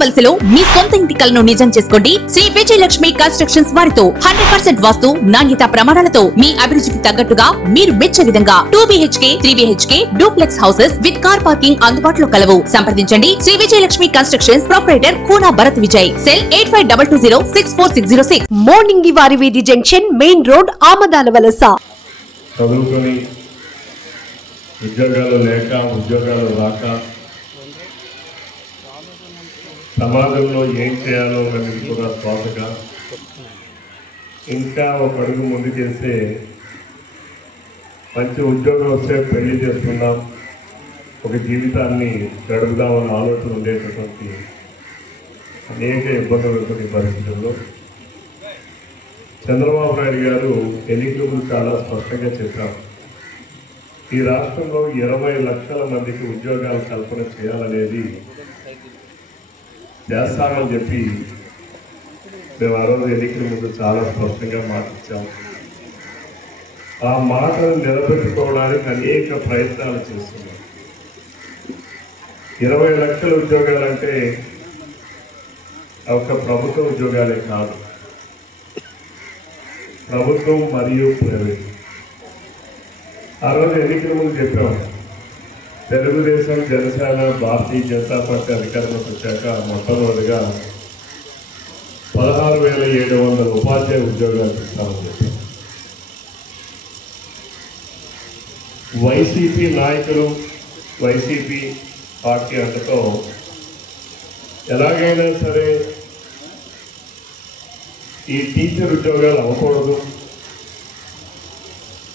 వలసలో మీ సొంత ఇంటి కలను నిజం చేసుకోండి. శ్రీ విజయలక్ష్మి కన్స్ట్రక్షన్స్ వారితో 100% వాస్తు నాణ్యత ప్రమాణాలతో మీ అభిరుచికి తగ్గట్టుగా మీరు మెచ్చే విధంగా 2 BHK 3 BHK duplex houses with car parking అందుబాటులో కలవు. సంప్రదించండి శ్రీ విజయలక్ష్మి కన్స్ట్రక్షన్స్ ప్రొప్రైటర్ కూనా భరత్ విజయ్. సెల్ 8522064606. మోర్నింగి వారి వీధి జంక్షన్ మెయిన్ రోడ్ ఆమదాల వలస. చదువుకొని ఉద్యోగాలు లేక ఉద్యోగాలు రాక సమాజంలో ఏం చేయాలో అనేది కూడా తోచగా ఇంకా ఒక అడుగు ముందుకేస్తే మంచి ఉద్యోగం వస్తే పెళ్లి చేసుకుందాం, ఒక జీవితాన్ని గడుపుదామని ఆలోచన ఉండేటటువంటి అనేక ఇబ్బందులు ఉంటుంది పరిస్థితుల్లో చంద్రబాబు నాయుడు గారు ఎన్నికల ముందు చాలా స్పష్టంగా చెప్పారు. ఈ రాష్ట్రంలో 20 లక్షల మందికి ఉద్యోగాలు కల్పన చేయాలనేది చేస్తామని చెప్పి మేము ఆ రోజు ఎన్నికల ముందు చాలా స్పష్టంగా మాటిచ్చాము. ఆ మాటను నిలబెట్టుకోవడానికి అనేక ప్రయత్నాలు చేస్తున్నాం. 20 లక్షల ఉద్యోగాలంటే ఒక ప్రభుత్వ ఉద్యోగాలే కాదు, ప్రభుత్వం మరియు ప్రైవేట్. ఆ రోజు ఎన్నికల ముందు చెప్పాము, తెలుగుదేశం, జనసేన, భారతీయ జనతా పార్టీ అధికారంలోకి వచ్చాక మొట్టమొదటిగా 16,700 ఉపాధ్యాయ ఉద్యోగాలు ఇస్తామని చెప్పారు. వైసీపీ నాయకులు, వైసీపీ పార్టీ అంటతో ఎలాగైనా సరే ఈ టీచర్ ఉద్యోగాలు అవ్వకూడదు,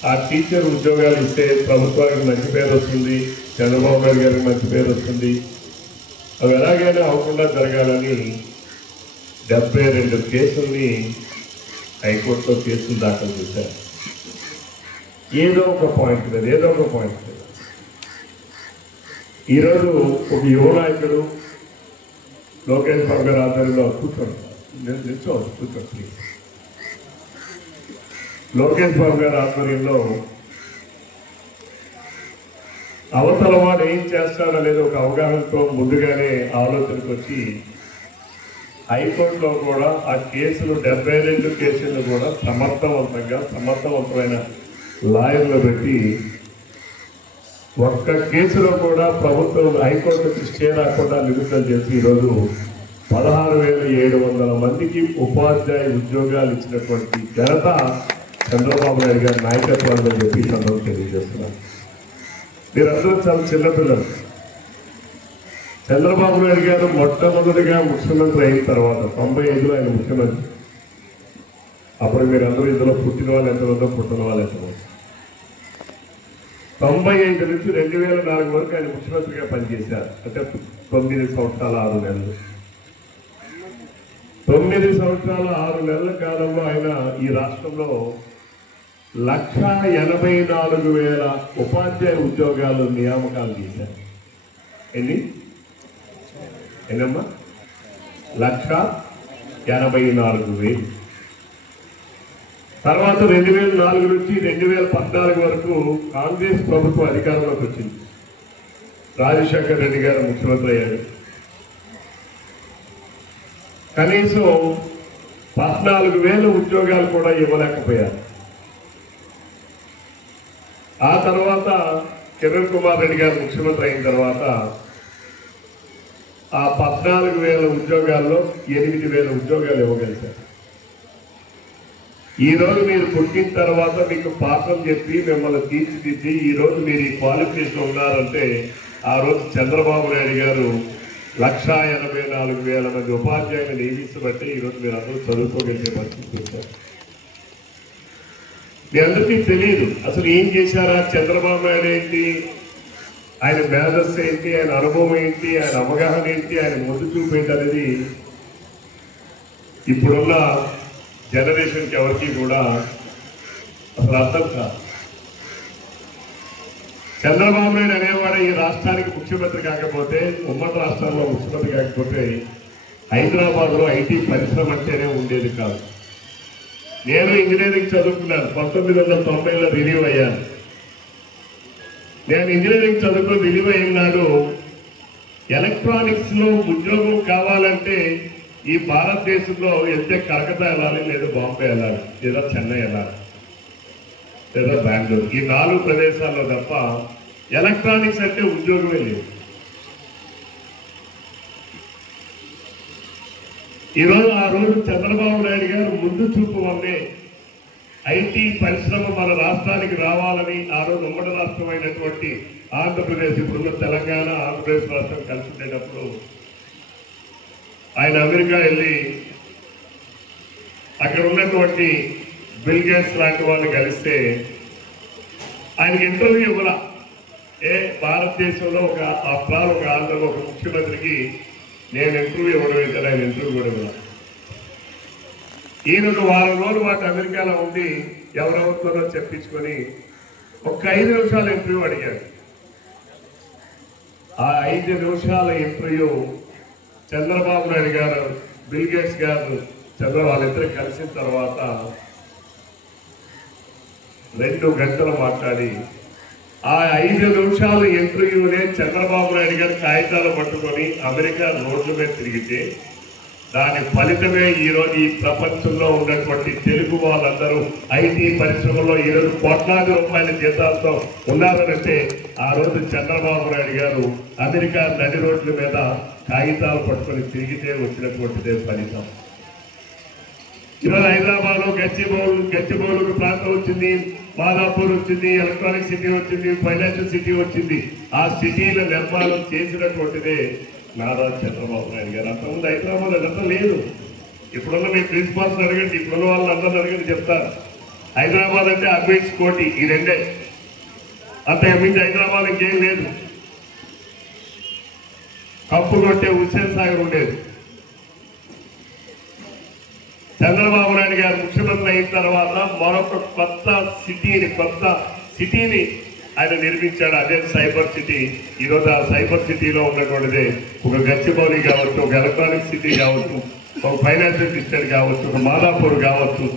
ఆ టీచర్ ఉద్యోగాలు ఇస్తే ప్రభుత్వానికి మంచి పేరు వస్తుంది, చంద్రబాబు నాయుడు గారికి మంచి పేరు వస్తుంది, అవి ఎలాగైనా అవ్వకుండా జరగాలని 72 కేసుల్ని హైకోర్టులో కేసులు దాఖలు చేశారు. ఏదో ఒక పాయింట్ మీద ఈరోజు ఒక యువ నాయకుడు లోకేష్ బాబు గారి ఆధ్వర్యంలో కూర్చోండి ప్లీజ్. లోకేష్ బాబు గారి ఆధ్వర్యంలో అవతల వాడు ఏం చేస్తాడనేది ఒక అవగాహనతో ముందుగానే ఆలోచనకు వచ్చి హైకోర్టులో కూడా ఆ కేసులు 72 కేసులను కూడా సమర్థవంతమైన లాయర్లు పెట్టి ఒక్క కేసులో కూడా ప్రభుత్వం హైకోర్టుకి స్టే రాకుండా నిలుపుదల చేసి ఈరోజు 16,700 మందికి ఉపాధ్యాయ ఉద్యోగాలు ఇచ్చినటువంటి ఘనత చంద్రబాబు నాయుడు గారి నాయకత్వాన్ని చెప్పి సందర్భం తెలియజేస్తున్నారు. మీరందరూ చాలా చిన్నపిల్లలు. చంద్రబాబు నాయుడు గారు మొట్టమొదటిగా ముఖ్యమంత్రి అయిన తర్వాత 95లో ఆయన ముఖ్యమంత్రి. అప్పుడు మీరందరూ ఇందులో పుట్టిన వాళ్ళు ఎంతమందో పుట్టిన వాళ్ళు ఎంతమంది. 95 నుంచి 2004 వరకు ఆయన ముఖ్యమంత్రిగా పనిచేశారు. అంటే 9 సంవత్సరాల 6 నెలలు. 9 సంవత్సరాల 6 నెలల కాలంలో ఆయన ఈ రాష్ట్రంలో 1,84,000 ఉపాధ్యాయ ఉద్యోగాలు నియామకాలు చేశారు. ఎన్నమ్మా? 1,84,000. తర్వాత 2004 నుంచి 2014 వరకు కాంగ్రెస్ ప్రభుత్వం అధికారంలోకి వచ్చింది. రాజశేఖర్ రెడ్డి గారు ముఖ్యమంత్రి అయ్యారు. కనీసం 14,000 ఉద్యోగాలు కూడా ఇవ్వలేకపోయారు. ఆ తర్వాత కిరణ్ కుమార్ రెడ్డి గారు ముఖ్యమంత్రి అయిన తర్వాత ఆ 14,000 ఉద్యోగాల్లో 8,000 ఉద్యోగాలు ఇవ్వగలిగారు. ఈరోజు మీరు పుట్టిన తర్వాత మీకు పాఠం చెప్పి మిమ్మల్ని తీర్చిదిద్ది ఈరోజు మీరు ఈ క్వాలిఫికేషన్ ఉన్నారంటే ఆ రోజు చంద్రబాబు నాయుడు గారు 1,84,000 మంది ఉపాధ్యాయులు నియమించబట్టి ఈరోజు మీరు అందరూ చదువుకోగలిగే పరిస్థితి వచ్చారు. మీ అందరికీ తెలియదు అసలు ఏం చేశారా, చంద్రబాబు నాయుడు ఏంటి, ఆయన మేధస్సు ఏంటి, ఆయన అనుభవం ఏంటి, ఆయన అవగాహన ఏంటి, ఆయన ముందు చూపు ఏంటి అనేది ఇప్పుడున్న జనరేషన్కి ఎవరికి కూడా అసలు అర్థం కాదు. చంద్రబాబు నాయుడు అనేవాడు ఈ రాష్ట్రానికి ముఖ్యమంత్రి కాకపోతే, ఉమ్మడి రాష్ట్రాల్లో ముఖ్యమంత్రి కాకపోతే హైదరాబాద్లో ఐటీ పరిశ్రమ అంటేనే ఉండేది కాదు. నేను ఇంజనీరింగ్ చదువుకున్నాను, 1990లో రిలీవ్ అయ్యాను. నేను ఇంజనీరింగ్ చదువుకుని రిలీవ్ అయినాడు ఎలక్ట్రానిక్స్ లో ఉద్యోగం కావాలంటే ఈ భారతదేశంలో వెళ్తే కలకత్తా వెళ్ళాలి, లేదా బాంబే వెళ్ళాలి, లేదా చెన్నై వెళ్ళాలి, లేదా బెంగళూరు. ఈ 4 ప్రదేశాల్లో తప్ప ఎలక్ట్రానిక్స్ అంటే ఉద్యోగమే లేదు. ఈరోజు ఆ రోజు చంద్రబాబు నాయుడు గారు ముందు చూపు వల్లే ఐటీ పరిశ్రమ మన రాష్ట్రానికి రావాలని ఆ రోజు ఉమ్మడి రాష్ట్రం అయినటువంటి ఆంధ్రప్రదేశ్, ఇప్పుడున్న తెలంగాణ ఆంధ్రప్రదేశ్ రాష్ట్రం కలిసి ఉండేటప్పుడు ఆయన అమెరికా వెళ్ళి అక్కడ ఉన్నటువంటి బిల్ గేట్స్ లాంటి వాళ్ళని కలిస్తే ఆయనకి ఇంటర్వ్యూ ఇవ్వాల. భారతదేశంలో ఒక ఆంధ్రలో ఒక ముఖ్యమంత్రికి నేను ఇంటర్వ్యూ ఇవ్వడం ఏంటంటే ఆయన ఇంటర్వ్యూ కూడా ఇవ్వాలి. ఈయన ఒక వారం రోజులు మాట అమెరికాలో ఉండి ఎవరెవరితోనో చెప్పించుకొని ఒక 5 నిమిషాల ఇంటర్వ్యూ అడిగాడు. ఆ 5 నిమిషాల ఇంటర్వ్యూ చంద్రబాబు నాయుడు గారు, బిల్ గేట్స్ గారు, వాళ్ళిద్దరు కలిసిన తర్వాత 2 గంటలు మాట్లాడి ఆ 5 నిమిషాల ఇంటర్వ్యూనే చంద్రబాబు నాయుడు గారు కాగితాలు పట్టుకొని అమెరికా రోడ్ల మీద తిరిగితే దాని ఫలితమే ఈరోజు ఈ ప్రపంచంలో ఉన్నటువంటి తెలుగు వాళ్ళందరూ ఐటీ పరిశ్రమలో ఈరోజు కోట్లాది రూపాయల జీతాలతో ఉన్నారంటే ఆ రోజు చంద్రబాబు నాయుడు గారు అమెరికా నడి రోడ్ల మీద కాగితాలు పట్టుకొని తిరిగితే వచ్చినటువంటిదే ఫలితం. ఈరోజు హైదరాబాద్ లో గచ్చిబౌలు ప్రాంతం వచ్చింది, మాదాపూర్ వచ్చింది, ఎలక్ట్రానిక్ సిటీ వచ్చింది, ఫైనాన్షియల్ సిటీ వచ్చింది. ఆ సిటీల నిర్మాణం చేసినటువంటిదే నారా చంద్రబాబు నాయుడు గారు. అంతకుముందు హైదరాబాద్ అదంతా లేదు. ఇప్పుడున్న మీ ప్రిన్సిపాల్స్ అడగండి, ఇప్పుడున్న వాళ్ళని అందరిని అడగండి చెప్తారు. హైదరాబాద్ అంటే అబేట్స్ కోటి, ఈ 2 అంతకు మించి హైదరాబాద్ ఇంకేం లేదు. కప్పు కొట్టే హుస్సేన్ సాగర్ ఉండేది. చంద్రబాబు నాయుడు గారు ముఖ్యమంత్రి అయిన తర్వాత మరొక కొత్త సిటీని ఆయన నిర్మించాడు. అదే సైబర్ సిటీ. ఈరోజు ఆ సైబర్ సిటీలో ఉన్నటువంటిదే ఒక గచ్చిబౌలి కావచ్చు, ఒక ఎలక్ట్రానిక్ సిటీ కావచ్చు, ఒక ఫైనాన్షియల్ డిస్ట్రిక్ట్ కావచ్చు, ఒక మాదాపూర్ కావచ్చు,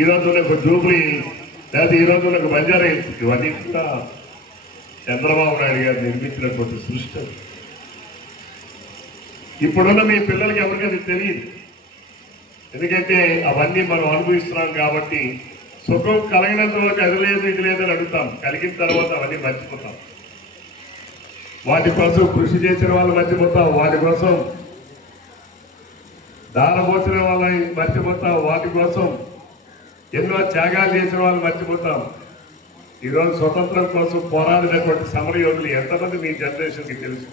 ఈరోజు ఒక జూబ్లీ హిల్స్, లేదా ఈరోజు ఒక బంజారా హిల్స్, ఇవన్నీ కూడా చంద్రబాబు నాయుడు గారు నిర్మించినటువంటి సృష్టి. ఇప్పుడున్న మీ పిల్లలకి ఎవరికైనా తెలియదు, ఎందుకంటే అవన్నీ మనం అనుభవిస్తున్నాం కాబట్టి. సుఖం కలిగినంత వరకు అది లేదు ఇది లేదని అడుగుతాం, కలిగిన తర్వాత అవన్నీ మర్చిపోతాం. వాటి కోసం కృషి చేసిన వాళ్ళు మర్చిపోతాం, వాటి కోసం దానపోసిన వాళ్ళని మర్చిపోతాం, వాటి కోసం ఎన్నో త్యాగాలు చేసిన వాళ్ళు మర్చిపోతాం. ఈరోజు స్వతంత్రం కోసం పోరాడినటువంటి సమరయోధులు ఎంతమంది మీ జనరేషన్కి తెలుసు?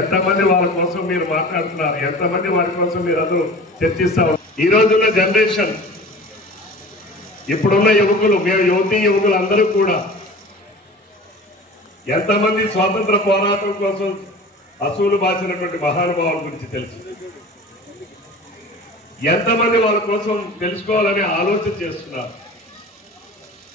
ఎంతమంది వాళ్ళ కోసం మీరు మాట్లాడుతున్నారు? ఎంతమంది వారి కోసం మీరు అందరూ చర్చిస్తా ఉన్నారు? ఈ రోజున్న జనరేషన్, ఇప్పుడున్న యువకులు, మేము యువకులు అందరూ కూడా ఎంతమంది స్వాతంత్ర పోరాటం కోసం అసూలు బాచినటువంటి మహానుభావుల గురించి తెలుసు? ఎంతమంది వాళ్ళ కోసం తెలుసుకోవాలని ఆలోచన చేస్తున్నారు?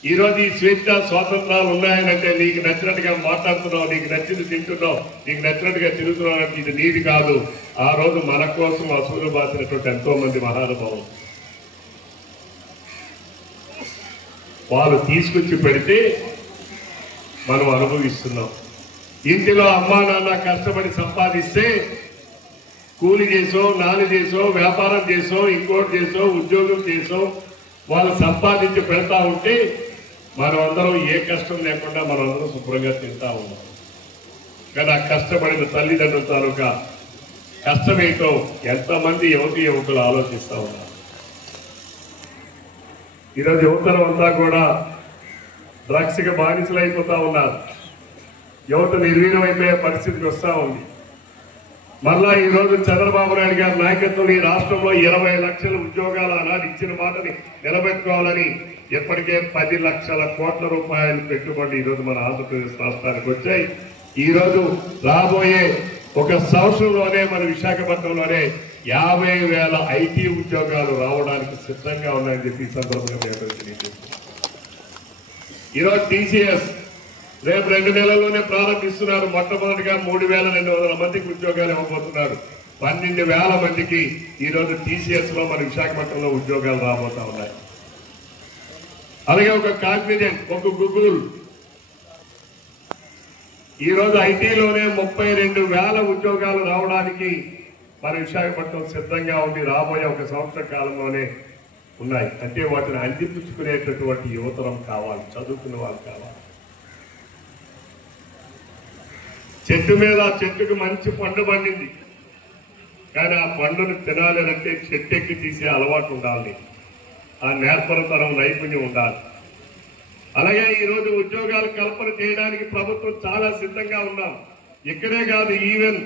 ఈరోజు ఈ స్వేచ్ఛ స్వాతంత్రాలు ఉన్నాయనంటే నీకు నచ్చినట్టుగా మాట్లాడుతున్నావు, నీకు నచ్చింది తింటున్నావు, నీకు నచ్చినట్టుగా తిరుగుతున్నావు అంటే ఇది నీది కాదు. ఆ రోజు మన కోసం అసూలు బాసినటువంటి ఎంతో మంది మహానుభావులు వాళ్ళు తీసుకొచ్చి పెడితే మనం అనుభవిస్తున్నాం. ఇంటిలో అమ్మా నాన్న కష్టపడి సంపాదిస్తే కూలి చేసో, నాలి చేసో, వ్యాపారం చేసో, ఇంకోటి చేసో, ఉద్యోగం చేసో వాళ్ళు సంపాదించి పెడతా ఉంటే మనం అందరం ఏ కష్టం లేకుండా మనం అందరం శుభ్రంగా తింటా ఉన్నాం. కానీ ఆ కష్టపడిన తల్లిదండ్రుల తాలూకా కష్టమేంటో ఎంతమంది యువకులు ఆలోచిస్తూ ఉన్నారు. ఈరోజు యువతరం అంతా కూడా డ్రగ్స్కి బానిసలైపోతా ఉన్నారు. యువత నిర్వీర్యమైపోయే పరిస్థితికి వస్తూ ఉంది. మళ్ళా ఈరోజు చంద్రబాబు నాయుడు గారి నాయకత్వంలో ఈ రాష్ట్రంలో 20 లక్షల ఉద్యోగాలు ఆనాడు ఇచ్చిన మాటని నిలబెట్టుకోవాలని ఇప్పటికే 10 లక్షల కోట్ల రూపాయలు పెట్టుబడి ఈరోజు మన ఆంధ్రప్రదేశ్ రాష్ట్రానికి వచ్చాయి. ఈరోజు రాబోయే ఒక సంవత్సరంలోనే మన విశాఖపట్నంలోనే 50,000 ఐటీ ఉద్యోగాలు రావడానికి సిద్ధంగా ఉన్నాయని చెప్పి ఈ సందర్భంగా తెలియజేస్తున్నాం. ఈరోజు టీసీఎస్ రేపు 2 నెలల్లోనే ప్రారంభిస్తున్నారు. మొట్టమొదటిగా 3,200 మందికి ఉద్యోగాలు ఇవ్వబోతున్నారు. 12,000 మందికి ఈరోజు టీసీఎస్ లో మన విశాఖపట్నంలో ఉద్యోగాలు రాబోతా ఉన్నాయి. అలాగే ఒక కాగ్నిజెంట్, ఒక గూగుల్, ఈరోజు ఐటీలోనే 32,000 ఉద్యోగాలు రావడానికి మన విశాఖపట్నం సిద్ధంగా ఉంది. రాబోయే 1 సంవత్సర కాలంలోనే ఉన్నాయి. అంటే వాటిని అందిపుచ్చుకునేటటువంటి యువతరం కావాలి, చదువుకున్న వాళ్ళు కావాలి. చెట్టు మీద చెట్టుకు మంచి పండు పండింది, కానీ ఆ పండును తినాలి అంటే చెట్టు ఎక్కి తీసే అలవాటు ఉండాలి, ఆ నేర్పరతనం నైపుణ్యం ఉండాలి. అలాగే ఈరోజు ఉద్యోగాలు కల్పన చేయడానికి ప్రభుత్వం చాలా సిద్ధంగా ఉన్నాం. ఇక్కడే కాదు, ఈవెన్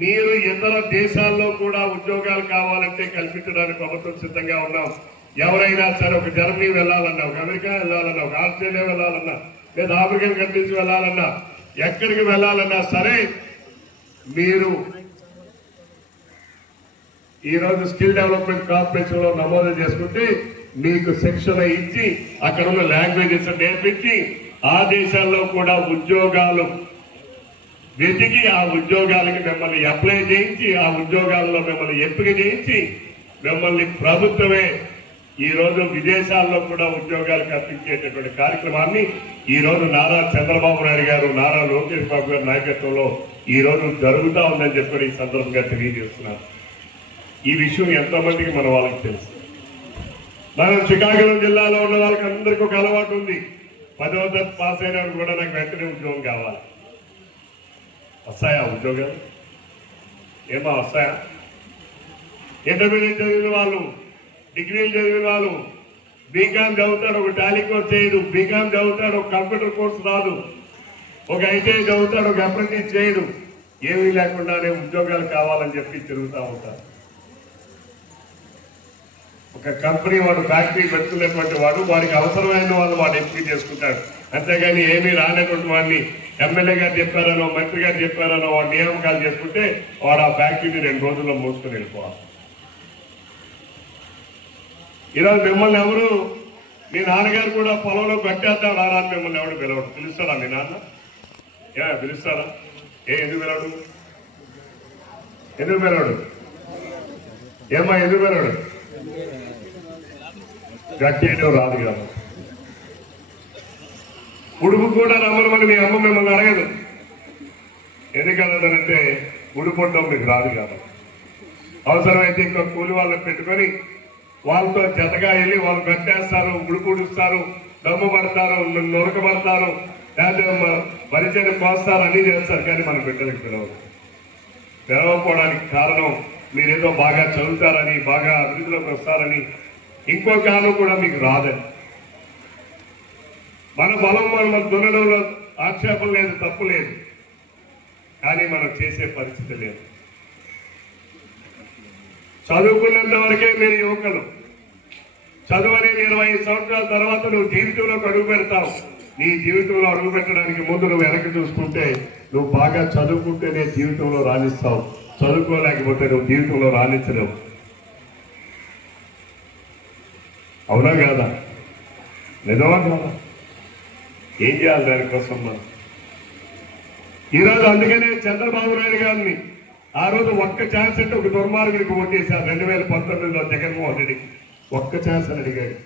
మీరు ఇతర దేశాల్లో కూడా ఉద్యోగాలు కావాలంటే కల్పించడానికి ప్రభుత్వం సిద్ధంగా ఉన్నాం. ఎవరైనా సరే ఒక జర్మనీ వెళ్ళాలన్నా, ఒక అమెరికా వెళ్ళాలన్నా, ఒక ఆస్ట్రేలియా వెళ్ళాలన్నా, లేదా ఆఫ్రికన్ కంట్రీస్ వెళ్ళాలన్నా, ఎక్కడికి వెళ్ళాలన్నా సరే మీరు ఈరోజు స్కిల్ డెవలప్మెంట్ కార్పొరేషన్ లో నమోదు చేసుకుంటే మీకు శిక్షణ ఇచ్చి అక్కడ ఉన్న లాంగ్వేజెస్ నేర్పించి ఆ దేశాల్లో కూడా ఉద్యోగాలు వెతికి ఆ ఉద్యోగాలకి మిమ్మల్ని అప్లై చేయించి ఆ ఉద్యోగాల్లో మిమ్మల్ని ఎంపిక చేయించి మిమ్మల్ని ప్రభుత్వమే ఈరోజు విదేశాల్లో కూడా ఉద్యోగాలు కల్పించేటటువంటి కార్యక్రమాన్ని ఈరోజు నారా చంద్రబాబు నాయుడు గారు, నారా లోకేష్ బాబు గారి నాయకత్వంలో ఈరోజు జరుగుతూ ఉందని చెప్పి ఈ సందర్భంగా తెలియజేస్తున్నారు. ఈ విషయం ఎంతమందికి మన వాళ్ళకి తెలుసు. మనం శ్రీకాకుళం జిల్లాలో ఉన్న వాళ్ళకి అందరికీ ఒక అలవాటు ఉంది, 10వ తరగతి పాస్ అయినా కూడా నాకు వెంటనే ఉద్యోగం కావాలి. వస్తాయా ఉద్యోగాలు? ఏమో వస్తాయా? ఇంటర్మీడియట్ చదివిన వాళ్ళు, డిగ్రీలు చదివిన వాళ్ళు, బీకామ్ చదువుతాడు, ఒక టాలీ కోర్స్ చేయడు, బీకామ్ చదువుతాడు, ఒక కంప్యూటర్ కోర్స్ రాదు, ఒక ఐటీఐ చదువుతాడు, ఒక అప్రెంటిస్ చేయడు, ఏమీ లేకుండానే ఉద్యోగాలు కావాలని చెప్పి తిరుగుతూ ఉంటారు. ఒక కంపెనీ వాడు ఫ్యాక్టరీ పెట్టుకునేటువంటి వాడు వాడికి అవసరమైన వాళ్ళు వాడు ఎంపిక చేసుకుంటాడు. అంతేగాని ఏమీ రానటువంటి వాడిని ఎమ్మెల్యే గారు చెప్పారనో, మంత్రి గారు చెప్పారనో వాడు నియామకాలు చేసుకుంటే వాడు ఆ ఫ్యాక్టరీని 2 రోజుల్లో మోసుకొని వెళ్ళిపోవాలి. ఈరోజు మిమ్మల్ని ఎవరు, మీ నాన్నగారు కూడా పొలంలో కట్టేద్దాం రారా అని మిమ్మల్ని ఎవడు పిలవడు. పిలుస్తాడా మీ నాన్న? పిలుస్తారా? ఎందుకు పిలవడు? ఎందుకు పిలవడు? ఏమ్మా ఎందుకు పిలవడు? గట్టేయడం రాదు కదా. ఉడుపు కూడా రమ్మని మీ అమ్మ మిమ్మల్ని అడగదు. ఎందుకన్నదంటే ఉడుపుండడం మీకు రాదు కదా. అవసరమైతే ఇంకా కూలి వాళ్ళని పెట్టుకొని వాళ్ళతో జతగా వెళ్ళి వాళ్ళు కట్టేస్తారు, ఉడుపుడుస్తారు, దమ్ము పడతారు, నొరకబడతారు, లేకపోతే పరిచయం కోస్తారు, అన్నీ చేస్తారు. కానీ మన బిడ్డలకు పిలవదు. పిలవకపోవడానికి కారణం మీరేదో బాగా చదువుతారని, బాగా అభివృద్ధిలోకి వస్తారని, ఇంకో కారణం కూడా మీకు రాదని. మన బలం మనం దున్నడంలో ఆక్షేపం లేదు, తప్పు లేదు, కానీ మనం చేసే పరిస్థితి లేదు. చదువుకున్నంత వరకే మీరు యువకులు. చదువు అనేది 25 సంవత్సరాల తర్వాత నువ్వు జీవితంలోకి అడుగు పెడతావు. నీ జీవితంలో అడుగు పెట్టడానికి ముందు నువ్వు వెనక్కి చూసుకుంటే, నువ్వు బాగా చదువుకుంటేనే జీవితంలో రాణిస్తావు, చదువుకోలేకపోతే నువ్వు జీవితంలో రాణించలేవు. అవునా కాదా? నిజమా కాదా? ఏం చేయాలి దానికోసం మనం? ఈరోజు అందుకనే చంద్రబాబు నాయుడు గారిని ఆ రోజు ఒక్క ఛాన్స్ అంటే ఒక దుర్మార్గుడికి ఓటేశారు 2019లో జగన్మోహన్ రెడ్డికి. ఒక్క ఛాన్స్ అని అడిగాడు.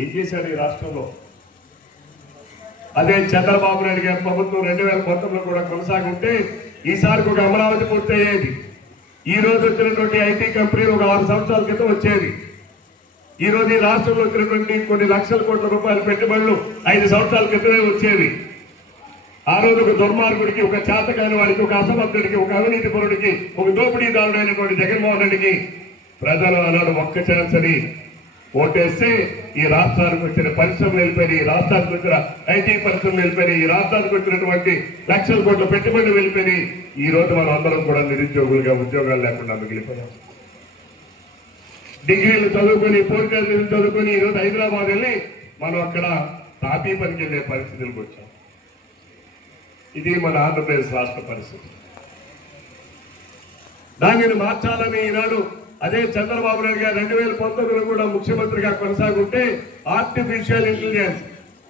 ఏం చేశాడు ఈ రాష్ట్రంలో? అదే చంద్రబాబు నాయుడు గారి ప్రభుత్వం 2019లో కూడా కొనసాగుంటే ఈసారికి ఒక అమరావతి పూర్తయ్యేది. ఈ రోజు వచ్చినటువంటి ఐటీ కంపెనీలు ఒక 6 సంవత్సరాల క్రితం వచ్చేది. ఈ రోజు ఈ రాష్ట్రంలో వచ్చినటువంటి కొన్ని లక్షల కోట్ల రూపాయల పెట్టుబడులు 5 సంవత్సరాల క్రితమే వచ్చేవి. ఆ రోజు ఒక దుర్మార్గుడికి, ఒక చేతకాని వాడికి, ఒక అసమర్థుడికి, ఒక అవినీతి పరుడికి, ఒక దోపిడీదారుడైనటువంటి జగన్మోహన్ రెడ్డికి ప్రజలు అన్నాడు ఒక్క ఛాన్స్ అని ఓటేస్తే ఈ రాష్ట్రానికి వచ్చిన పరిశ్రమలు వెళ్ళిపోయి, ఈ రాష్ట్రానికి వచ్చిన ఐటీ పరిశ్రమలు వెళ్ళిపోయి, ఈ రాష్ట్రానికి వచ్చినటువంటి లక్షల కోట్ల పెట్టుబడులు వెళ్ళిపోయి ఈ రోజు మనం అందరం కూడా నిరుద్యోగులుగా, ఉద్యోగాలు లేకుండా మిగిలిపోయాం. డిగ్రీలు చదువుకొని, పోస్ట్ గ్రాడ్యుయేషన్ చదువుకొని ఈరోజు హైదరాబాద్ వెళ్ళి మనం అక్కడ తాపీ పనికి వెళ్ళే పరిస్థితులకు వచ్చాం. ఇది మన ఆంధ్రప్రదేశ్ రాష్ట్ర పరిస్థితి. దానిని మార్చాలని ఈనాడు అదే చంద్రబాబు నాయుడు గారు 2019లో కూడా ముఖ్యమంత్రిగా కొనసాగుంటే ఆర్టిఫిషియల్ ఇంటెలిజెన్స్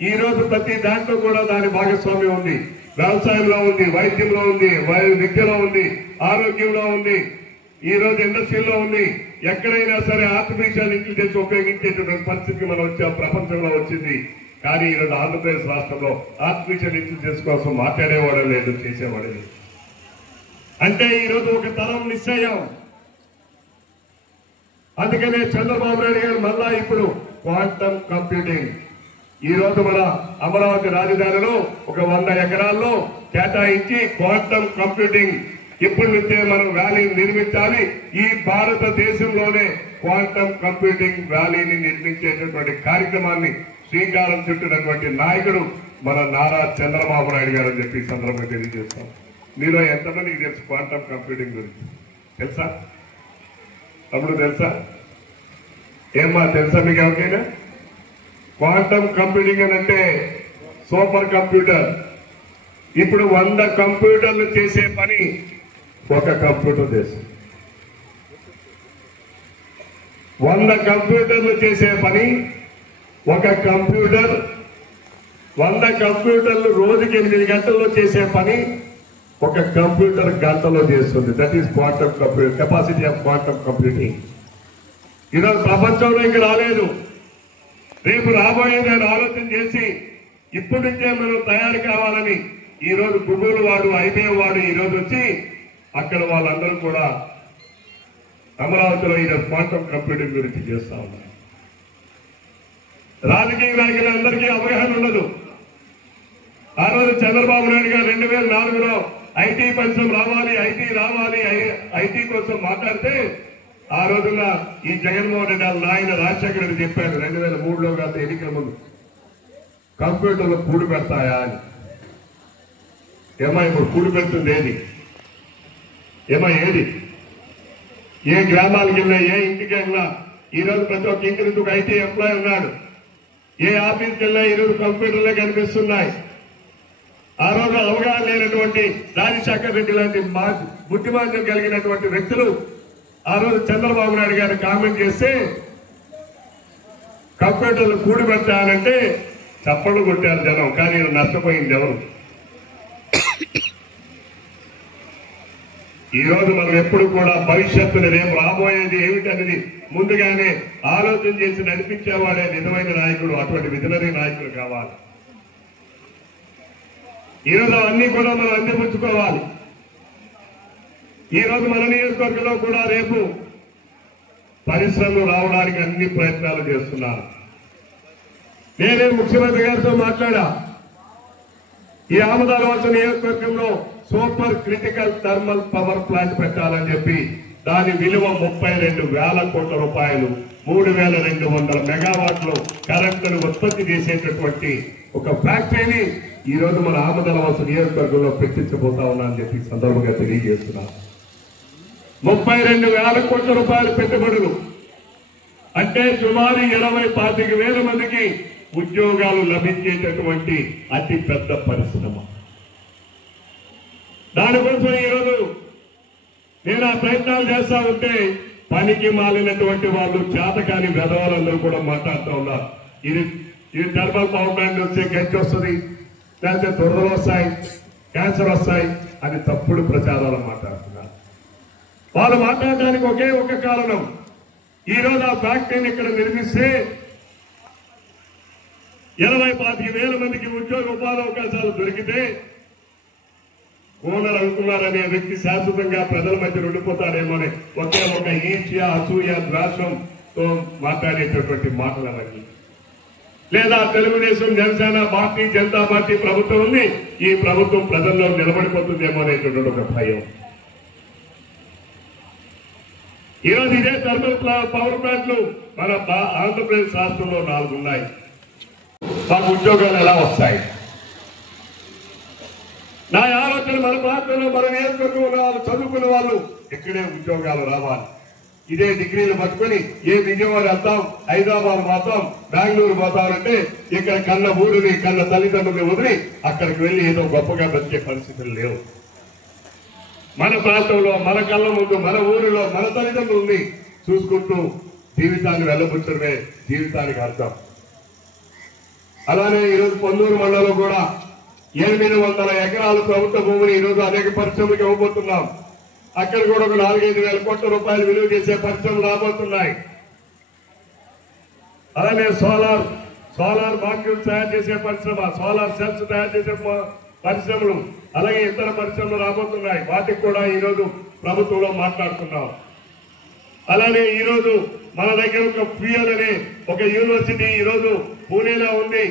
ఈ రోజు ప్రతి దాంట్లో కూడా దాని భాగస్వామ్యం ఉంది. వ్యవసాయంలో ఉంది, వైద్యంలో ఉంది, విద్యలో ఉంది, ఆరోగ్యంలో ఉంది, ఈ రోజు ఇండస్ట్రీలో ఉంది. ఎక్కడైనా సరే ఆర్టిఫిషియల్ ఇంటెలిజెన్స్ ఉపయోగించేటువంటి పరిస్థితికి మనం వచ్చాం. ప్రపంచంలో వచ్చింది. కానీ ఈరోజు ఆంధ్రప్రదేశ్ రాష్ట్రంలో ఆర్టిఫిషియల్ ఇంటెలిజెన్స్ కోసం మాట్లాడేవాడు లేదు, చేసేవాడు లేదు. అంటే ఈరోజు ఒక తరం మిస్ అయ్యాం. అందుకనే చంద్రబాబు నాయుడు గారు మళ్ళా ఇప్పుడు క్వాంటమ్ కంప్యూటింగ్ ఈ రోజు మన అమరావతి రాజధానిలో ఒక 100 ఎకరాల్లో కేటాయించి క్వాంటమ్ కంప్యూటింగ్ ఇప్పటి నుంచే మనం వ్యాలీని నిర్మించాలి. ఈ భారతదేశంలోనే క్వాంటమ్ కంప్యూటింగ్ వ్యాలీని నిర్మించేటటువంటి కార్యక్రమాన్ని శ్రీకారం చుట్టినటువంటి నాయకుడు మన నారా చంద్రబాబు నాయుడు గారు అని చెప్పి సందర్భంగా తెలియజేస్తాం. మీలో ఎంతమందికి తెలుసు క్వాంటమ్ కంప్యూటింగ్ గురించి? తెలుసా? తమ్ముడు తెలుసా? ఏమ్మా తెలుసా మీకు ఎవరికైనా? క్వాంటమ్ కంప్యూటింగ్ అని అంటే సూపర్ కంప్యూటర్. ఇప్పుడు 100 కంప్యూటర్లు చేసే పని ఒక కంప్యూటర్ చేస్తుంది. 100 కంప్యూటర్లు చేసే పని ఒక కంప్యూటర్. 100 కంప్యూటర్లు రోజుకి 8 గంటల్లో చేసే పని ఒక కంప్యూటర్ గంటలో చేస్తుంది. That is quantum computer, capacity of quantum computing. ఈరోజు ప్రపంచంలో ఇంకా రాలేదు, రేపు రాబోయేది అని ఆలోచన చేసి ఇప్పటి నుంచే మనం తయారు కావాలని ఈరోజు గూగుల్ వాడు, IBM వాడు ఈరోజు వచ్చి అక్కడ వాళ్ళందరూ కూడా అమరావతిలో ఈరోజు క్వాంటమ్ కంప్యూటింగ్ గురించి చేస్తా ఉన్నారు. రాజకీయ నాయకులందరికీ అవగాహన ఉండదు. ఆ రోజు చంద్రబాబు నాయుడు గారు 2004లో ఐటీ పరిశ్రమ రావాలి, ఐటీ కోసం మాట్లాడితే ఆ రోజున ఈ జగన్మోహన్ రెడ్డి వాళ్ళ నాయన రాజశేఖర రెడ్డి చెప్పాడు 2003లో కాదు ఎన్నికల ముందు, కంప్యూటర్లో కూడి పెడతాయా అని. ఏమా ఇప్పుడు కూడి పెడుతుంది ఏది? ఏమా ఏది? ఏ గ్రామాలకు వెళ్ళినా, ఏ ఇంటికి వెళ్ళినా ఈరోజు ప్రతి ఒక్క ఇంటి నుంచి ఒక ఐటీ ఎంప్లాయ్ ఉన్నాడు. ఏ ఆఫీస్కి వెళ్ళినా ఈరోజు కంప్యూటర్లే కనిపిస్తున్నాయి. ఆ రోజు అవగాహన లేనటువంటి రాజశేఖర రెడ్డి లాంటి బుద్ధిమాంద్యం కలిగినటువంటి వ్యక్తులు ఆ రోజు చంద్రబాబు నాయుడు గారు కామెంట్ చేస్తే కంప్యూటర్లు కూడి పెడతానంటే చప్పట్లు కొట్టారు జనం. కానీ నష్టపోయింది ఎవరు? ఈ రోజు మనం ఎప్పుడు కూడా భవిష్యత్తుని, రేపు రాబోయేది ఏమిటనేది ముందుగానే ఆలోచన చేసి నడిపించేవాడే నిజమైన నాయకుడు. అటువంటి విజనరీ నాయకులు కావాలి. ఈరోజు అన్ని కూడా మనం అందిపుచ్చుకోవాలి. ఈ రోజు మన నియోజకవర్గంలో కూడా రేపు పరిశ్రమలు రావడానికి అన్ని ప్రయత్నాలు చేస్తున్నారు. నేనే ముఖ్యమంత్రి గారితో మాట్లాడా. ఈ ఆమదాలవలస నియోజకవర్గంలో super critical thermal power plant పెట్టాలని చెప్పి దాని విలువ 32,000 కోట్ల రూపాయలు, 3,200 మెగావాట్లు కరెంటును ఉత్పత్తి చేసేటటువంటి ఒక ఫ్యాక్టరీని ఈ రోజు మన ఆమదాలవలస నియోజకవర్గంలో పెట్టించబోతా ఉన్నా అని చెప్పి సందర్భంగా తెలియజేస్తున్నారు. 32,000 కోట్ల రూపాయల పెట్టుబడులు అంటే సుమారు 20-25,000 మందికి ఉద్యోగాలు లభించేటటువంటి అతి పెద్ద పరిశ్రమ. దానికోసం ఈరోజు నేను ఆ ప్రయత్నాలు చేస్తా ఉంటే పనికి మాలినటువంటి వాళ్ళు, చేతకాని వెధవాళ్ళందరూ కూడా మాట్లాడుతూ ఉన్నారు. ఇది థర్మల్ పవర్ ప్లాంట్ వస్తే గట్టి వస్తుంది, లేకపోతే దురదలు వస్తాయి, క్యాన్సర్ వస్తాయి అని తప్పుడు ప్రచారాలు మాట్లాడుతున్నారు. వాళ్ళు మాట్లాడడానికి ఒకే ఒక కారణం, ఈ రోజు ఆ ఫ్యాక్టరీని ఇక్కడ నిర్మిస్తే 20-25,000 మందికి ఉపాధి అవకాశాలు దొరికితే ఓనర్ అనుకున్నారనే వ్యక్తి శాశ్వతంగా ప్రజల మధ్య ఉండిపోతారేమోనే ఒకే ఒక ఈర్ష్య, అసూయ, ద్వేషంతో మాట్లాడేటటువంటి మాటలు అవన్నీ. లేదా తెలుగుదేశం, జనసేన పార్టీ, జనతా పార్టీ ప్రభుత్వం ఉంది, ఈ ప్రభుత్వం ప్రజల్లో నిలబడిపోతుందేమో అనేటువంటి ఒక భయం. ఈరోజు ఇదే థర్మల్ పవర్ ప్లాంట్లు మన ఆంధ్రప్రదేశ్ రాష్ట్రంలో 4 ఉన్నాయి. మాకు ఉద్యోగాలు ఎలా వస్తాయి? నా ఆలోచన మన ప్రాంతంలో, మన నియోజకవర్గంలో వాళ్ళు చదువుకున్న వాళ్ళు ఇక్కడే ఉద్యోగాలు రావాలి. ఇదే డిగ్రీలు పట్టుకుని ఏ విజయవాడ వెళ్తాం, హైదరాబాద్ పోతాం, బెంగళూరు పోతామంటే ఇక్కడ కన్న ఊరిని, కన్న తల్లిదండ్రుల్ని వదిలి అక్కడికి వెళ్లి ఏదో గొప్పగా బతికే పరిస్థితులు లేవు. మన ప్రాంతంలో, మన కళ్ళ ముందు, మన ఊరిలో మన తల్లిదండ్రుల్ని చూసుకుంటూ జీవితాన్ని వెళ్ళబుచ్చడమే జీవితానికి అర్థం. అలానే ఈరోజు పొందూరు మండలంలో కూడా 800 ఎకరాలు ప్రభుత్వ భూమిని ఈరోజు అనేక పరిశ్రమలకు ఇవ్వబోతున్నాం. అక్కడ కూడా ఒక 4-5 వేల కోట్ల రూపాయలు విలువ చేసే పరిశ్రమలు రాబోతున్నాయి. అలానే సోలార్ మాడ్యూల్స్ తయారు చేసే పరిశ్రమ, సోలార్ సెల్స్ తయారు చేసే పరిశ్రమలు, అలాగే ఇతర పరిశ్రమలు రాబోతున్నాయి. వాటికి కూడా ఈరోజు ప్రభుత్వంలో మాట్లాడుతున్నాం. అలానే ఈరోజు మన దగ్గర ఒక ఫ్యూయల్ అనే ఒక యూనివర్సిటీ ఈరోజు పూణేలో ఉంది.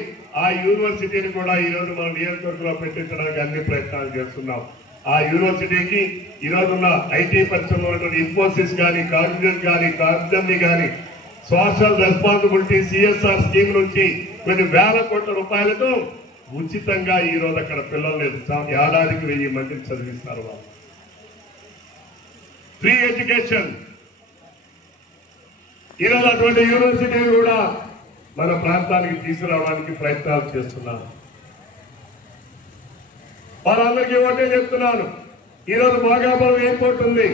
ఆ యూనివర్సిటీని కూడా ఈరోజు మన నియోజకవర్గంలో పెట్టించడానికి అన్ని ప్రయత్నాలు చేస్తున్నాం. ఆ యూనివర్సిటీకి ఈరోజు ఉన్న ఐటీ పరిశ్రమలో ఉన్నటువంటి ఇన్ఫోసిస్ కానీ, కాగ్నిజెంట్ కానీ, కాగ్నిజెంట్ కానీ సోషల్ రెస్పాన్సిబిలిటీ సిఎస్ఆర్ స్కీమ్ నుంచి కొన్ని వేల కోట్ల రూపాయలతో ఉచితంగా ఈరోజు అక్కడ పిల్లలు ఏడాదికి 1000 మందిని చదివిస్తారు. వాళ్ళు ఫ్రీ ఎడ్యుకేషన్. ఈరోజు అటువంటి యూనివర్సిటీని కూడా మన ప్రాంతానికి తీసుకురావడానికి ప్రయత్నాలు చేస్తున్నాను. వాళ్ళందరికీ ఒకటే చెప్తున్నాను, ఈరోజు భోగాపురం ఎయిర్పోర్ట్ ఉంది.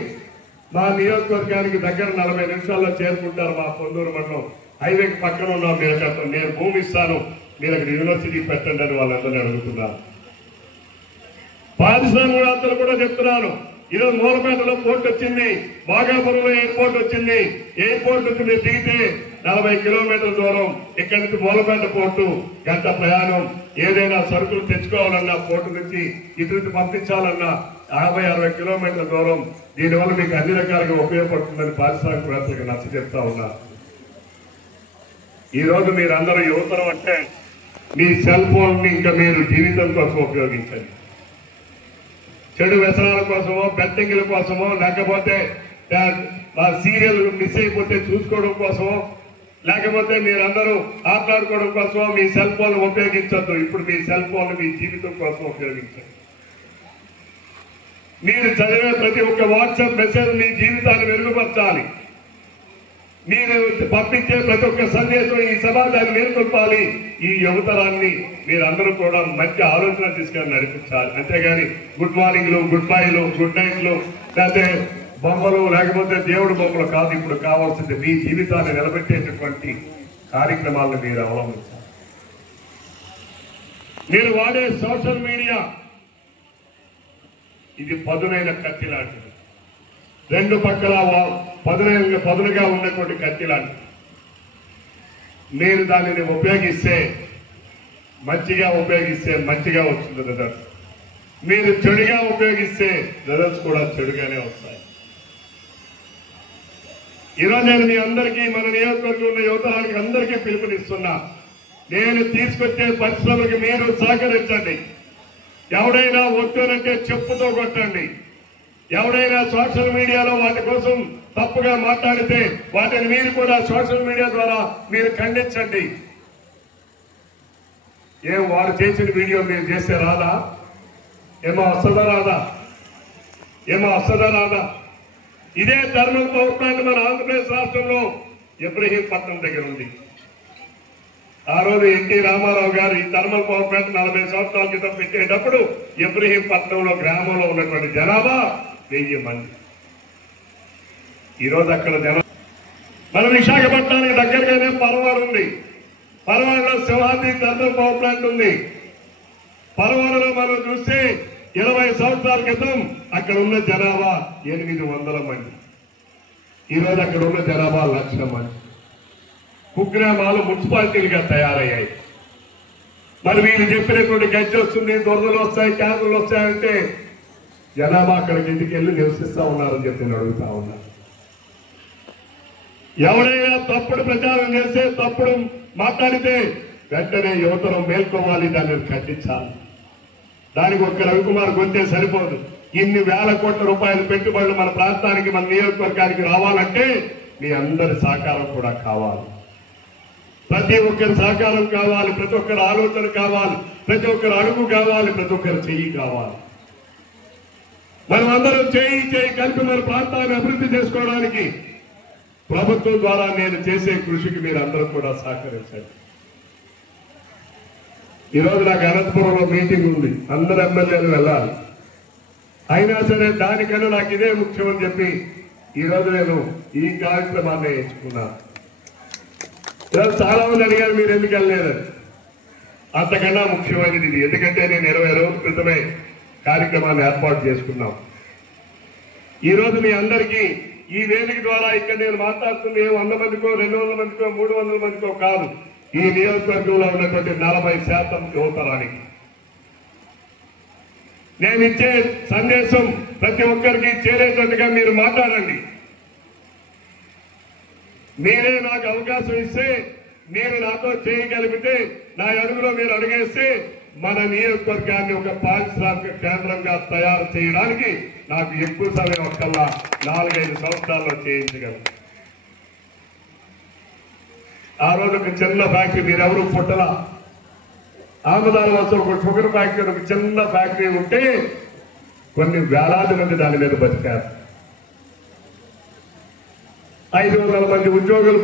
మా నియోజకవర్గానికి దగ్గర 40 నిమిషాల్లో చేరుకుంటారు. మా పొందూరు మండలం హైవేకి పక్కన ఉన్నాం. నేను భూమి ఇస్తాను, మీరు అక్కడ యూనివర్సిటీ పెట్టండి అని వాళ్ళందరినీ అడుగుతున్నాను. పారిశ్రామికవేత్తలు కూడా చెప్తున్నాను, ఈరోజు మూలపేటలో పోర్ట్ వచ్చింది, భోగాపురంలో ఎయిర్పోర్ట్ వచ్చింది. ఎయిర్పోర్ట్ నుంచి మీరు దిగితే 40 కిలోమీటర్ల దూరం. ఇక్కడి నుంచి మూలపేట పోర్టు గంట ప్రయాణం. ఏదైనా సరుకులు తెచ్చుకోవాలన్నా పోర్టు నుంచి ఇటు నుంచి పంపించాలన్నా 50-60 కిలోమీటర్ల దూరం. దీనివల్ల మీకు అన్ని రకాలుగా ఉపయోగపడుతుందని పారిశ్రామికవేత్తలకు నచ్చ చెప్తా ఉన్నారు. ఈ రోజు మీరందరూ యువతరం అంటే మీ సెల్ ఫోన్ ని ఇంకా మీరు జీవితం కోసం ఉపయోగించండి. చెడు వ్యసనాల కోసమో, బెట్టింగ్ల కోసమో, లేకపోతే సీరియల్ మిస్ అయిపోతే చూసుకోవడం కోసమో, లేకపోతే మీరందరూ ఆటలాడుకోవడం కోసమో మీ సెల్ ఫోన్ ఉపయోగించద్దు. ఇప్పుడు మీ సెల్ ఫోన్ మీ జీవితం కోసం ఉపయోగించండి. మీరు చదివే ప్రతి ఒక్క వాట్సాప్ మెసేజ్ మీ జీవితాన్ని మెరుగుపరచాలి. మీరు పంపించే ప్రతి ఒక్క సందేశం ఈ సమాజాన్ని మేల్కొల్పాలి. ఈ యువతరాన్ని మీరందరూ కూడా మంచి ఆలోచన తీసుకొని నడిపించాలి. అంతేగాని గుడ్ మార్నింగ్లు, గుడ్ బైలు, గుడ్ నైట్లు, లేకపోతే బొమ్మలు, లేకపోతే దేవుడు బొమ్మలు కాదు. ఇప్పుడు కావాల్సింది మీ జీవితాన్ని నిలబెట్టేటటువంటి కార్యక్రమాలను మీరు అవలంబించాలి. మీరు వాడే సోషల్ మీడియా ఇది పదునైన కత్తి లాంటిది. 2 పక్కల పదునుగా ఉన్నటువంటి కత్తి లాంటిది. మీరు దానిని ఉపయోగిస్తే మంచిగా వస్తుంది రిజల్ట్స్. మీరు చెడుగా ఉపయోగిస్తే రిజల్ట్స్ కూడా చెడుగానే వస్తాయి. ఈరోజు నేను మీ అందరికీ, మన నియోజకవర్గంలో ఉన్న యువతరానికి అందరికీ పిలుపునిస్తున్నా. నేను తీసుకొచ్చే పరిశ్రమకి మీరు సహకరించండి. ఎవడైనా వద్దునంటే చెప్పుతో కొట్టండి. ఎవడైనా సోషల్ మీడియాలో వాటి కోసం తప్పుగా మాట్లాడితే వాటిని మీరు కూడా సోషల్ మీడియా ద్వారా మీరు ఖండించండి. ఏం వారు చేసిన వీడియో మీరు చేస్తే రాదా? ఏమో వస్తుందా రాదా? ఇదే థర్మల్ పవర్ ప్లాంట్ మన ఆంధ్రప్రదేశ్ రాష్ట్రంలో ఇబ్రహీంపట్నం దగ్గర ఉంది. ఆ రోజు ఎన్టీ రామారావు గారు ఈ థర్మల్ పవర్ ప్లాంట్ 40 సంవత్సరాల క్రితం పెట్టేటప్పుడు ఇబ్రహీంపట్నంలో గ్రామంలో ఉన్నటువంటి జనాభా 1000 మంది. ఈరోజు అక్కడ మన విశాఖపట్నానికి దగ్గరగానే పరవాడు ఉంది. పరవాడలో సింహాద్రి థర్మల్ పవర్ ప్లాంట్ ఉంది. పరవాడలో మనం చూస్తే 20 సంవత్సరాల క్రితం అక్కడ ఉన్న జనాభా 800 మంది. ఈరోజు అక్కడ ఉన్న జనాభా 1,00,000 మంది. కుగ్రామాలు మున్సిపాలిటీలుగా తయారయ్యాయి. మరి వీళ్ళు చెప్పినటువంటి గజ్జి వస్తుంది, దొరదలు వస్తాయి, క్యాన్సర్లు వస్తాయంటే జనాభా అక్కడికి ఇంటికి వెళ్ళి నివసిస్తా ఉన్నారని చెప్పి నేను అడుగుతా ఉన్నా. ఎవరైనా తప్పుడు ప్రచారం చేస్తే, తప్పుడు మాట్లాడితే వెంటనే యువతరం మేల్కోవాలి, దాన్ని ఖండించాలి. దానికి ఒక్క రవికుమార్ గొంతే సరిపోదు. ఇన్ని వేల కోట్ల రూపాయలు పెట్టుబడులు మన ప్రాంతానికి, మన నియోజకవర్గానికి రావాలంటే మీ అందరి సహకారం కూడా కావాలి. ప్రతి ఒక్కరి సహకారం కావాలి, ప్రతి ఒక్కరి ఆలోచన కావాలి, ప్రతి ఒక్కరి అడుగు కావాలి, ప్రతి ఒక్కరి చెయ్యి కావాలి. మనం అందరం చేయి కలిపి మన ప్రాంతాన్ని అభివృద్ధి చేసుకోవడానికి ప్రభుత్వం ద్వారా నేను చేసే కృషికి మీరు అందరూ కూడా సహకరించండి. ఈరోజు నాకు అనంతపురంలో మీటింగ్ ఉంది, అందరు ఎమ్మెల్యేలు వెళ్ళాలి. అయినా సరే దానికన్నా నాకు ఇదే ముఖ్యమని చెప్పి ఈరోజు నేను ఈ కార్యక్రమాన్ని ఎంచుకున్నాను. ఈరోజు చాలా మంది అడిగారు మీరు ఎందుకు వెళ్ళలేదని. అంతకన్నా ముఖ్యమైనది ఇది. ఎందుకంటే నేను 20 రోజుల క్రితమే కార్యక్రమాన్ని ఏర్పాటు చేసుకున్నాం. ఈరోజు మీ అందరికీ ఈ వేదిక ద్వారా ఇక్కడ నేను మాట్లాడుతుంది 100 మందికో, 200 మందికో, 300 మందికో కాదు. ఈ నియోజకవర్గంలో ఉన్నటువంటి 40% యువతరానికి. నేను ఇచ్చే సందేశం ప్రతి ఒక్కరికి చేరేటట్టుగా మీరు మాట్లాడండి. మీరే నాకు అవకాశం ఇస్తే, మీరు నాతో చేయగలిగితే, నా అడుగులో మీరు అడుగేస్తే మన నియోజకవర్గాన్ని ఒక పారిశ్రామిక కేంద్రంగా తయారు చేయడానికి నాకు ఎక్కువ సమయం కల్లా 4-5 సంవత్సరాల్లో చేయించగలను. ఆ రోజు ఒక చిన్న ఫ్యాక్టరీ, మీరెవరూ పుట్టలా, ఆమదాల వలస ఒక షుగర్ ఫ్యాక్టరీ, ఒక చిన్న ఫ్యాక్టరీ ఉంటే కొన్ని వేలాది మంది దాని మీద బతికారు. 500 మంది ఉద్యోగులు,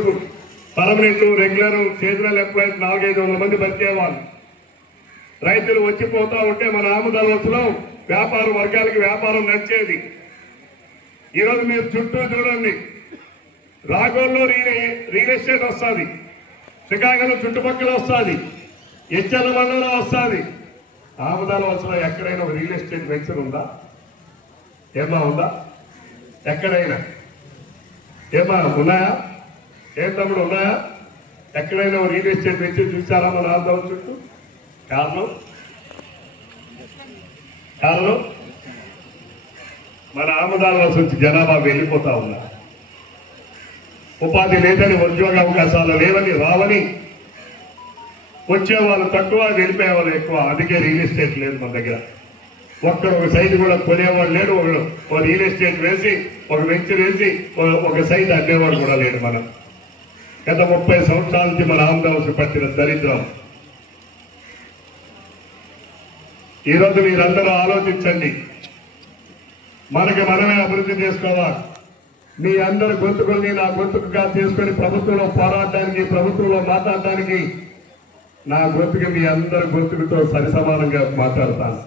పర్మనెంట్, రెగ్యులర్, సీజనల్ ఎంప్లాయీస్ 400-500 మంది బతికేవాళ్ళు. రైతులు వచ్చిపోతా ఉంటే మన ఆమదాల వలసలో వ్యాపార వర్గాలకి వ్యాపారం నడిచేది. ఈరోజు మీరు చుట్టూ చూడండి, రాగోల్లో రియల్ ఎస్టేట్ వస్తుంది, శ్రీకాకుళం చుట్టుపక్కల వస్తుంది, ఎచ్చల మండలం వస్తుంది. ఆమదాల వలసలో ఎక్కడైనా రియల్ ఎస్టేట్ వెంచర్ ఉందా? ఏమా ఉందా? ఎక్కడైనా ఏమా ఉన్నాయా? ఏం తమ్ముడు ఉన్నాయా? ఎక్కడైనా రియల్ ఎస్టేట్ వెంచర్ చూసారా మన ఆంధ్ర చుట్టూ? కారణం మన ఆమదాల వలస నుంచి జనాభా వెళ్ళిపోతా ఉన్నా. ఉపాధి లేదని, ఉద్యోగ అవకాశాలు లేవని, రావని, వచ్చేవాళ్ళు తక్కువ, వెళ్ళిపోయేవాళ్ళు ఎక్కువ. అందుకే రియల్ ఎస్టేట్ లేదు మన దగ్గర. ఒక్కరు ఒక సైట్ కూడా కొనేవాడు లేడు. ఒక రియల్ ఎస్టేట్ వేసి, ఒక వెంచర్ వేసి ఒక సైట్ అమ్మేవాడు కూడా లేడు. మనం గత 30 సంవత్సరాల నుంచి మన ఆంధ్రవలస పట్టిన దరిద్రం. ఈరోజు మీరందరూ ఆలోచించండి, మనకి మనమే అభివృద్ధి చేసుకోవాలి. మీ అందరి గొంతుకుల్ని నా గొంతుకుగా చేసుకుని ప్రభుత్వంలో పోరాడటానికి, ప్రభుత్వంలో మాట్లాడటానికి నా గొంతుకు మీ అందరి గొంతుకుతో సరిసమానంగా మాట్లాడతాను.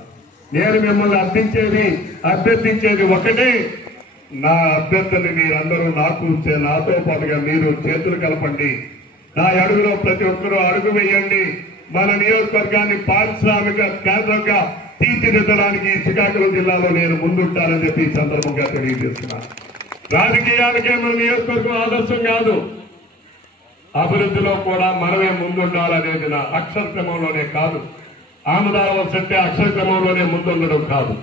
నేను మిమ్మల్ని అభ్యర్థించేది ఒకటే, నా అభ్యర్థుల్ని మీరందరూ నాతో పాటుగా మీరు చేతులు కలపండి. నా అడుగులో ప్రతి ఒక్కరూ అడుగు వేయండి. మన నియోజకవర్గాన్ని పారిశ్రామిక కేంద్రంగా తీర్చిదిద్దడానికి శ్రీకాకుళం జిల్లాలో నేను ముందుంటానని చెప్పి ఈ సందర్భంగా తెలియజేస్తున్నాను. రాజకీయాలకే మన నియోజకవర్గం ఆదర్శం కాదు, అభివృద్ధిలో కూడా మనమే ముందుండాలనేది నా అక్షర క్రమంలోనే కాదు. ఆమదాల వలస అంటే అక్షర క్రమంలోనే ముందుండడం కాదు,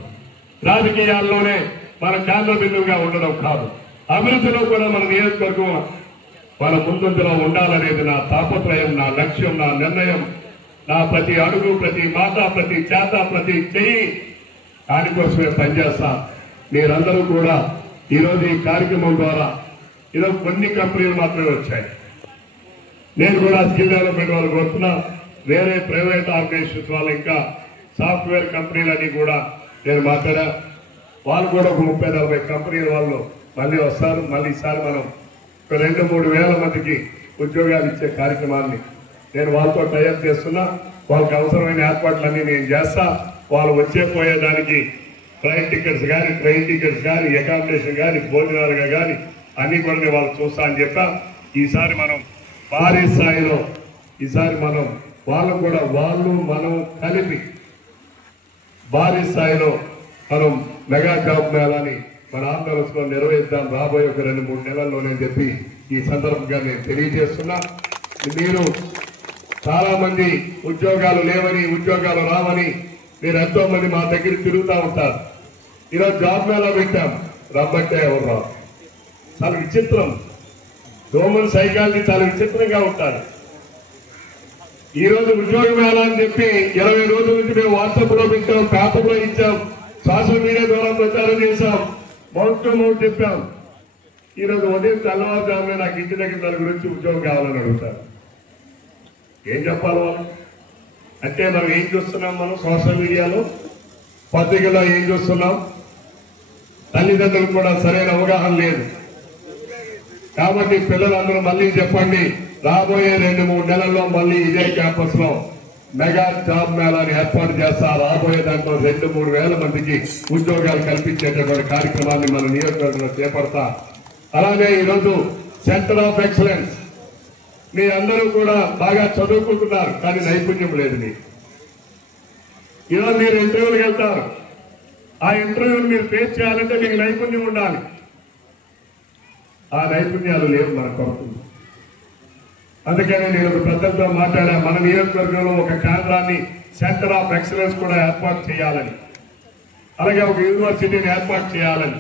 రాజకీయాల్లోనే మన కేంద్ర బిందువుగా ఉండడం కాదు, అభివృద్ధిలో కూడా మన నియోజకవర్గం మన ముందులో ఉండాలనేది నా తాపత్రయం, నా లక్ష్యం, నా నిర్ణయం. నా ప్రతి అడుగు, ప్రతి మాట, ప్రతి చేత, ప్రతి చెయ్యి దానికోసమే పనిచేస్తా. మీరందరూ కూడా ఈరోజు ఈ కార్యక్రమం ద్వారా ఈరోజు కొన్ని కంపెనీలు మాత్రమే వచ్చాయి. నేను కూడా స్కిల్ డెవలప్మెంట్ వాళ్ళు కోరుతున్నా, వేరే ప్రైవేట్ ఆర్గనైజేషన్స్ వాళ్ళు, ఇంకా సాఫ్ట్వేర్ కంపెనీలన్నీ కూడా నేను మాట్లాడా. వాళ్ళు కూడా ఒక 30-40 కంపెనీల వాళ్ళు మళ్ళీ వస్తారు. మళ్ళీ ఈసారి మనం 2-3 వేల మందికి ఉద్యోగాలు ఇచ్చే కార్యక్రమాన్ని నేను వాళ్ళతో టైఅప్ చేస్తున్నా. వాళ్ళకి అవసరమైన ఏర్పాట్లన్నీ నేను చేస్తా. వాళ్ళు పోయేదానికి ఫ్లైట్ టికెట్స్ కానీ, ట్రైన్ టికెట్స్ కానీ, అకామిడేషన్ కానీ, భోజనాలుగా కానీ అన్ని కూడా నేను వాళ్ళు చూస్తా అని చెప్పా. ఈసారి మనం భారీ స్థాయిలో వాళ్ళు కూడా మనం కలిపి భారీ స్థాయిలో మనం మెగా జాబ్ మేళాని మన ఆంధ్రప్రదేశ్లో నిర్వహిద్దాం రాబోయే ఒక 2-3 నెలల్లోనే చెప్పి ఈ సందర్భంగా నేను తెలియజేస్తున్నా. మీరు చాలా మంది ఉద్యోగాలు లేవని, ఉద్యోగాలు రావని మీరు ఎంతో మంది మా దగ్గర తిరుగుతూ ఉంటారు. ఈరోజు జాబ్ మేళా పెట్టాం, రమ్మంటే ఎవరు రావు. చాలా విచిత్రం, హ్యూమన్ సైకాలజీ చాలా విచిత్రంగా ఉంటారు. ఈ రోజు ఉద్యోగ మేళా అని చెప్పి 20 రోజుల నుంచి మేము వాట్సాప్ లో పెట్టాం, పేపర్లో ఇచ్చాం, సోషల్ మీడియా ద్వారా ప్రచారం చేశాం, మౌత్ టు మౌత్ చెప్పాం. ఈరోజు ఉదయం తెల్లవారుజామునే నాకు ఇంటి దగ్గర నలుగురు వచ్చి ఉద్యోగం కావాలని అడుగుతారు. ఏం చెప్పాలి వాళ్ళు? అంటే మనం ఏం చూస్తున్నాం? మనం సోషల్ మీడియాలో, పత్రికలో ఏం చూస్తున్నాం? తల్లిదండ్రులకు కూడా సరైన అవగాహన లేదు. కాబట్టి పిల్లలందరూ మళ్ళీ చెప్పండి, రాబోయే 2-3 నెలల్లో మళ్ళీ ఇదే క్యాంపస్ లో మెగా జాబ్ మేళాని ఏర్పాటు చేస్తా. రాబోయే దాంట్లో 2-3 వేల మందికి ఉద్యోగాలు కల్పించేటటువంటి కార్యక్రమాన్ని మన నియోజకవర్గంలో చేపడతా. అలానే ఈరోజు సెంటర్ ఆఫ్ ఎక్సలెన్స్, మీ అందరూ కూడా బాగా చదువుకుంటున్నారు, కానీ నైపుణ్యం లేదు. మీకు ఈరోజు మీరు ఇంటర్వ్యూలకు వెళ్తారు, ఆ ఇంటర్వ్యూలు మీరు ఫేస్ చేయాలంటే మీకు నైపుణ్యం ఉండాలి. ఆ నైపుణ్యాలు లేవు మన కొరకు. అందుకని నేను ఒక పెద్దలతో మాట్లాడా, మన నియోజకవర్గంలో ఒక కేంద్రాన్ని సెంటర్ ఆఫ్ ఎక్సలెన్స్ కూడా ఏర్పాటు చేయాలని, అలాగే ఒక యూనివర్సిటీని ఏర్పాటు చేయాలని,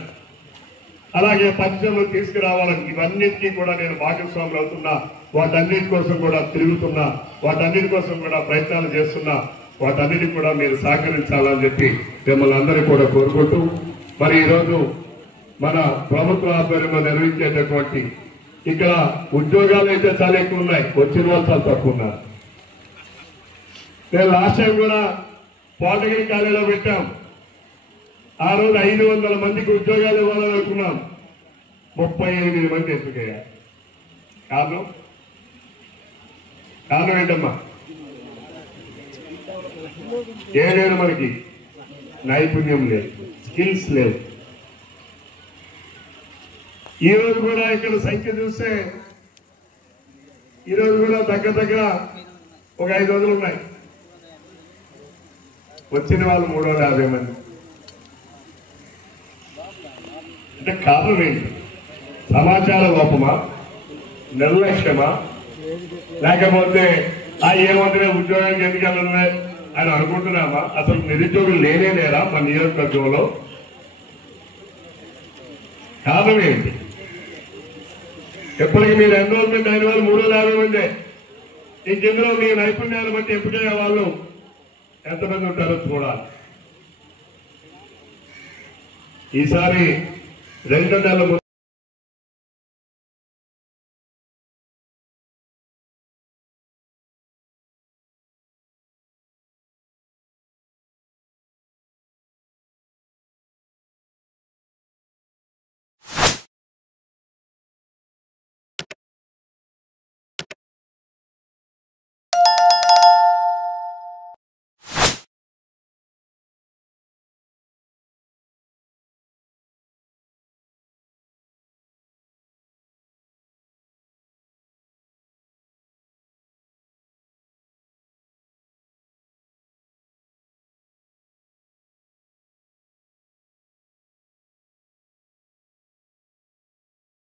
అలాగే పరిశ్రమలు తీసుకురావాలని, ఇవన్నిటికీ కూడా నేను భాగస్వాములు అవుతున్నా, వాటన్నిటి కోసం కూడా తిరుగుతున్నా, వాటన్నిటి కోసం కూడా ప్రయత్నాలు చేస్తున్నా, వాటన్నిటికి కూడా మీరు సహకరించాలని చెప్పి మిమ్మల్ని అందరినీ కూడా కోరుకుంటూ, మరి ఈరోజు మన ప్రభుత్వ ఆధ్వర్యంలో నిర్వహించేటటువంటి ఇక్కడ ఉద్యోగాలు అయితే చాలా ఎక్కువ ఉన్నాయి, వచ్చిన వాళ్ళు చాలా తక్కువ ఉన్నారు. నేను లాస్ట్ టైం కూడా పాలిటెక్నిక్ కాలేజీలో పెట్టాం. ఆ రోజు 500 మందికి ఉద్యోగాలు ఇవ్వాలని అనుకున్నాం. 38 మంది ఎంపికయ్యారు. కారణం ఏంటమ్మా? ఏం లేదు, మనకి నైపుణ్యం లేదు, స్కిల్స్ లేవు. ఈ రోజు కూడా ఇక్కడ సంఖ్య చూస్తే ఈరోజు కూడా దగ్గర ఒక 500 ఉన్నాయి. వచ్చిన వాళ్ళు 350 మంది. అంటే కారణం ఏంటి? సమాచార లోపమా, నిర్లక్ష్యమా, లేకపోతే ఏమంటే ఉద్యోగానికి ఎందుకు వెళ్ళఉన్నాయి అని అనుకుంటున్నామా? అసలు నిరుద్యోగులు లేరా మన నియోజకవర్గంలో? కారణం ఏంటి? ఎప్పటికీ మీరు ఎన్రోల్మెంట్ అయిన వాళ్ళు 350 మందే. ఇంకెందులో మీ నైపుణ్యాన్ని బట్టి ఎంపికయ్యే వాళ్ళు ఎంతమంది ఉంటారో చూడాలి. ఈసారి 2 నెలల